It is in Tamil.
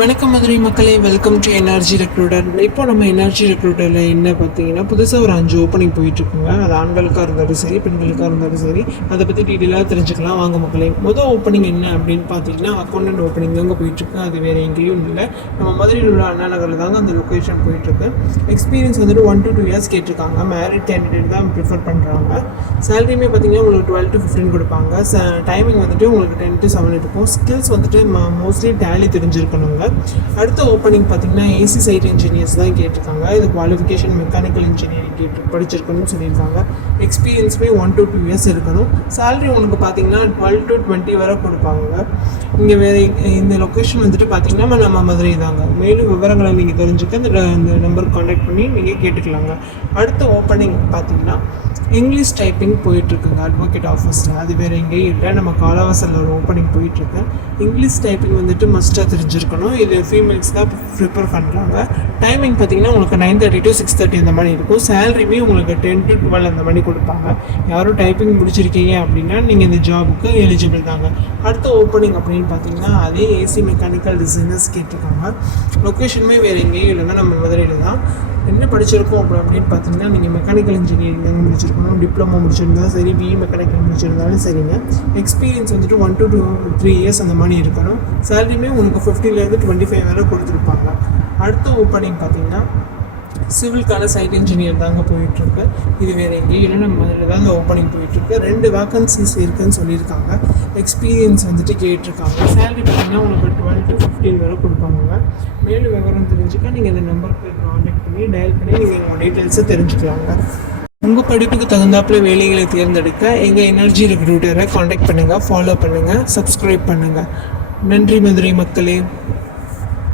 வணக்கம் மதுரை மக்களே. வெல்கம் டு எனர்ஜி ரெக்ரூட்டர் இப்போ நம்ம எனர்ஜி ரெக்ரூட்டரில் என்ன பார்த்தீங்கன்னா புதுசாக ஒரு அஞ்சு ஓப்பனிங் போயிட்டுருக்குங்க. அது ஆண்களுக்காக இருந்தாலும் சரி பெண்களுக்காக இருந்தாலும் சரி அதை பற்றி டீட்டெயிலாக தெரிஞ்சுக்கலாம். வாங்க மக்களே முதல் ஓப்பனிங் என்ன அப்படின்னு பார்த்தீங்கன்னா அக்கௌண்டன்ட் ஓப்பனிங் தாங்க போயிட்டுருக்கு. அது வேறு எங்கேயும் இல்லை. நம்ம மதுரையில் உள்ள அண்ணா நகரில் தாங்க அந்த லொக்கேஷன் போயிட்டுருக்கு. எக்ஸ்பீரியன்ஸ் வந்துட்டு ஒன் டு டூ இயர்ஸ் கேட்டிருக்காங்க. மேரிட் கேண்டிடேட் தான் ப்ரிஃபர் பண்ணுறாங்க சேலரியுமே பார்த்தீங்கன்னா உங்களுக்கு டுவெல் டு ஃபிஃப்டின் கொடுப்பாங்க. டைமிங் வந்துட்டு உங்களுக்கு டென் டு செவன் இருக்கும். ஸ்கில்ஸ் வந்துட்டு மோஸ்ட்லி டேலி தெரிஞ்சிருக்கணுங்க. அடுத்த ஓப்பனிங் பார்த்தீங்கன்னா ஏசி சைட் இன்ஜினியர்ஸ் தான் கேட்டிருக்காங்க. இது குவாலிஃபிகேஷன் மெக்கானிக்கல் இன்ஜினியரிங் கேட்டு படிச்சிருக்கணும்னு சொல்லியிருக்காங்க. எக்ஸ்பீரியன்ஸுமே ஒன் டு டூ இயர்ஸ் இருக்கணும். சேலரி உனக்கு பார்த்தீங்கன்னா டுவெல் டு டுவெண்ட்டி வரை கொடுப்பாங்க இங்கே வேறு இந்த லொக்கேஷன் வந்துட்டு பார்த்தீங்கன்னா நம்ம மதுரை தாங்க. மேலும் விவரங்களை நீங்கள் தெரிஞ்சுக்க இந்த இந்த நம்பருக்கு காண்டாக்ட் பண்ணி நீங்கள் கேட்டுக்கலாங்க. அடுத்த ஓப்பனிங் பார்த்தீங்கன்னா இங்கிலீஷ் டைப்பிங் போயிட்டுருக்குங்க. அட்வொகேட் ஆஃபீஸில் அது வேறு எங்கேயும் இல்லை. நம்ம காலவாசலில் ஒரு ஓப்பனிங் போயிட்டுருக்கு. இங்கிலீஷ் டைப்பிங் வந்துட்டு மஸ்ட்டாக தெரிஞ்சிருக்கணும். இது ஃபீமேல்ஸ் தான் ப்ரிப்பேர் பண்ணுறாங்க டைமிங் பார்த்தீங்கன்னா உங்களுக்கு nine thirty to six thirty அந்த மாதிரி இருக்கும். சேலரியுமே உங்களுக்கு டென் டு டுவெல் அந்த மாதிரி கொடுப்பாங்க. யாரும் டைப்பிங் முடிச்சிருக்கீங்க அப்படின்னா நீங்கள் இந்த ஜாபுக்கு எலிஜிபிள் தாங்க. அடுத்த ஓப்பனிங் அப்படின்னு பார்த்தீங்கன்னா அதே ஏசி மெக்கானிக்கல் டிசைனர்ஸ் கேட்டிருக்காங்க. லொக்கேஷனுமே வேறு எங்கேயும் இல்லைன்னா நம்ம மதுரையில் தான். என்ன படிச்சிருக்கோம் அப்படி அப்படின்னு பார்த்தீங்கன்னா நீங்கள் மெக்கானிக்கல் இன்ஜினியரிங் தாங்க முடிச்சிருக்கணும் டிப்ளமோ முடிச்சிருந்தாலும் சரி பிஇ மெக்கானிக்கல் முடிச்சிருந்தாலும் சரிங்க. எக்ஸ்பீரியன்ஸ் வந்துட்டு one to two three years அந்த மாதிரி இருக்கணும். சேலரியுமே உங்களுக்கு ஃபிஃப்டிலேருந்து டுவெண்ட்டி ஃபைவ் வரை கொடுத்துருப்பாங்க. அடுத்த ஓப்பனிங் பார்த்தீங்கன்னா சிவில்கான சைட் இன்ஜினியர் தாங்க போயிட்டுருக்கு. இது வேறு எங்கேயும் நம்ம அதில் தாங்க ஓப்பனிங் போயிட்டுருக்கு. ரெண்டு வேக்கன்சிஸ் இருக்குதுன்னு சொல்லியிருக்காங்க. எக்ஸ்பீரியன்ஸ் வந்துட்டு கேட்டிருக்காங்க. சேலரி பார்த்தீங்கன்னா உங்களுக்கு டுவெல் டு ஃபிஃப்டீன் வரை கொடுப்பாங்க. மேலும் விவரம் தெரிஞ்சுக்க நீங்கள் இந்த நம்பருக்கு காண்டாக்ட் பண்ணி டயல் பண்ணி நீங்கள் உங்கள் டீட்டெயில்ஸை தெரிஞ்சுக்கலாங்க. உங்கள் படிப்புக்கு தகுந்தாப்புல வேலைகளை தேர்ந்தெடுக்க எங்கள் எனர்ஜி ரெக்ரூட்டரை காண்டாக்ட் பண்ணுங்கள் ஃபாலோ பண்ணுங்கள் சப்ஸ்கிரைப் பண்ணுங்கள் நன்றி மதுரை மக்களே.